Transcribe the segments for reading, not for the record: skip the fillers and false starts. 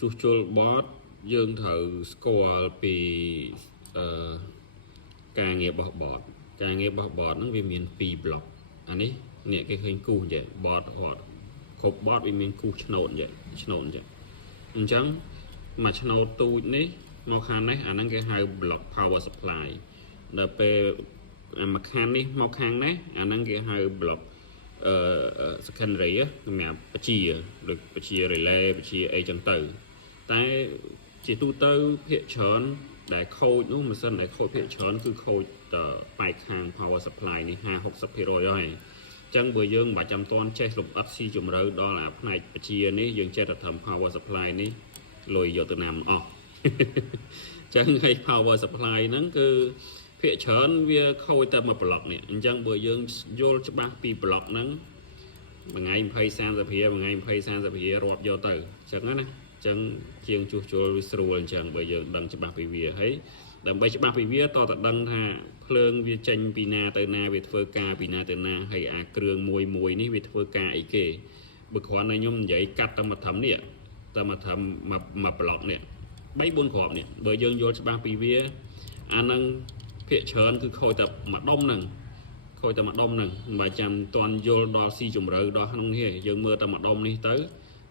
ជួសជុលបតយើងត្រូវស្គាល់ពីការងារបោះបតហ្នឹងវាមាន2ប្លុកអានេះអ្នកគេឃើញគូសចេះបតគាត់គ្រប់បតវាមានគូសឆ្នោតចេះអញ្ចឹងមួយឆ្នោតទូចនេះមកខាងនេះអាហ្នឹងគេហៅ block power supply ដល់ពេលមួយខាងនេះមកខាងនេះអាហ្នឹងគេហៅ block secondary សម្រាប់បជាឬបជា relay បជាអីចឹងទៅតែជាទូទៅភាគច្រើនដែលខូចនោះម៉ាស៊ីនដែលខូចភាគច្រើនគឺខូចតែបែកខាង power supply នេះ 50-60% ហើយអញ្ចឹងបើយើងមិនបាច់ចាំតន់ចេះលំអិតស៊ីជម្រៅដល់អាផ្នែកបជានេះយើងចេះតែធ្វើ power supply នេះលុយយកទៅណាមិនអស់អញ្ចឹងឲ្យ power supply ហ្នឹងគឺភាគច្រើនវាខូចតែមួយប្លុកនេះអញ្ចឹងបើយើងយល់ច្បាស់ពីប្លុកហ្នឹងមួយថ្ងៃ20-30រៀលមួយថ្ងៃ20-30រៀលរាប់យកទៅអញ្ចឹងណាអញ្ចឹងជាងជួសជុលវាស្រួលអញ្ចឹងបើយើងដឹងច្បាស់ពីវាហើយដើម្បីច្បាស់ពីវាតតែដឹងថាភ្លើងវាចេញពីណាទៅណាវាធ្វើការពីណាទៅណាហើយអាគ្រឿងមួយនេះវាធ្វើការអីគេបើគ្រាន់តែខ្ញុំនិយាយកាត់តែមកត្រឹមនេះតែមកត្រឹមមកប្លុកនេះ3-4គ្រាប់នេះបើយើងយល់ច្បាស់ពីវាអាហ្នឹងភាគច្រើនគឺខូចតែមួយដុំហ្នឹងមិនបាច់ចាំតន់យល់ដល់ស៊ីជម្រៅដល់ក្នុងនេះយើងមើលតែមួយដុំនេះទៅ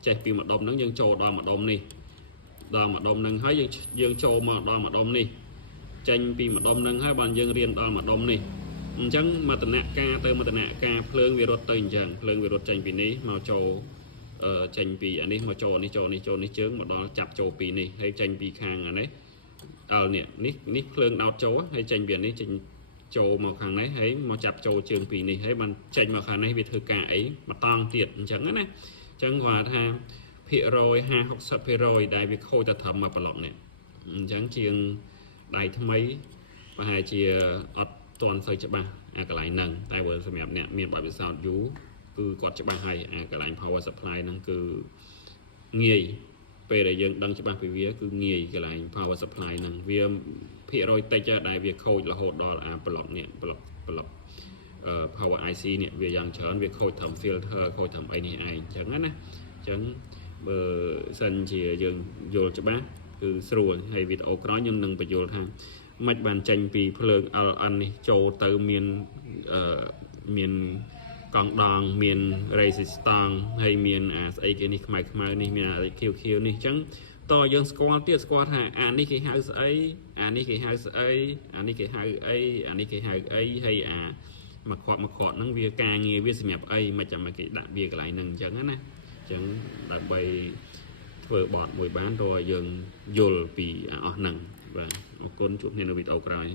ចេះពីមួយដុំហ្នឹងយើងចូលដល់មួយដុំនេះហើយយើងចូលមកដល់មួយដុំនេះចេញពីមួយដុំហ្នឹងហើយបានយើងរៀនដល់មួយដុំនេះអញ្ចឹងមតនការទៅមតនការភ្លើងវារត់ទៅអញ្ចឹងភ្លើងវារត់ចេញពីនេះមកចូលចេញពីអានេះមកចូលនេះជើងមកដល់ចាប់ចូលពីនេះហើយចេញពីខាងអានេះនេះភ្លើងដោតចូលហើយចេញពីនេះចេញចូលមកខាងនេះហើយមកចាប់ចូលជើងពីនេះហើយបានចេញមកខាងនេះវាធ្វើការអីមកតង់ទៀតអញ្ចឹងណាអញ្ចឹងគាត់ថាភាគរយ 50-60% ដែលវាខូចតែត្រឹមមួយប្លុកនេះអញ្ចឹងជាងដៃថ្មីប្រហែលជាអត់ទាន់សូវច្បាស់អាកន្លែងហ្នឹងតែបើសម្រាប់អ្នកមានបទពិសោធន៍យូរគឺគាត់ច្បាស់ហើយអាកន្លែង power supply ហ្នឹងគឺងាយពេលដែលយើងដឹងច្បាស់ពីវាគឺងាយកន្លែង power supply ហ្នឹងវាភាគរយតិចដែលវាខូចរហូតដល់អាប្លុកនេះប្លុកpower IC នេះវាយ៉ាងច្រើនវាខូចត្រឹម filter ខូចត្រឹមអីនេះឯងអញ្ចឹងណាអញ្ចឹងបើសិនជាយើងយល់ច្បាស់គឺស្រួលហើយវីដេអូក្រោយខ្ញុំនឹងបញ្យល់ថាមិនបានចេញពីភ្លើង LN នេះចូលទៅមានកង់ដងមាន resistance ហើយមានអាស្អីគេនេះខ្មៅនេះមានអាខៀវនេះអញ្ចឹងតយើងស្គាល់ថាអានេះគេហៅស្អីអានេះគេហៅស្អីអានេះគេហៅអីអានេះគេហៅអីហើយអាមកខាត់ហ្នឹងវាការងារវាសម្រាប់អីមិនចាំឲ្យគេដាក់វាកន្លែងហ្នឹងអញ្ចឹងណាអញ្ចឹងដើម្បីធ្វើបទមួយបានតើយើងយល់ពីអស់ហ្នឹងបាទអរគុណជួបគ្នានៅវីដេអូក្រោយ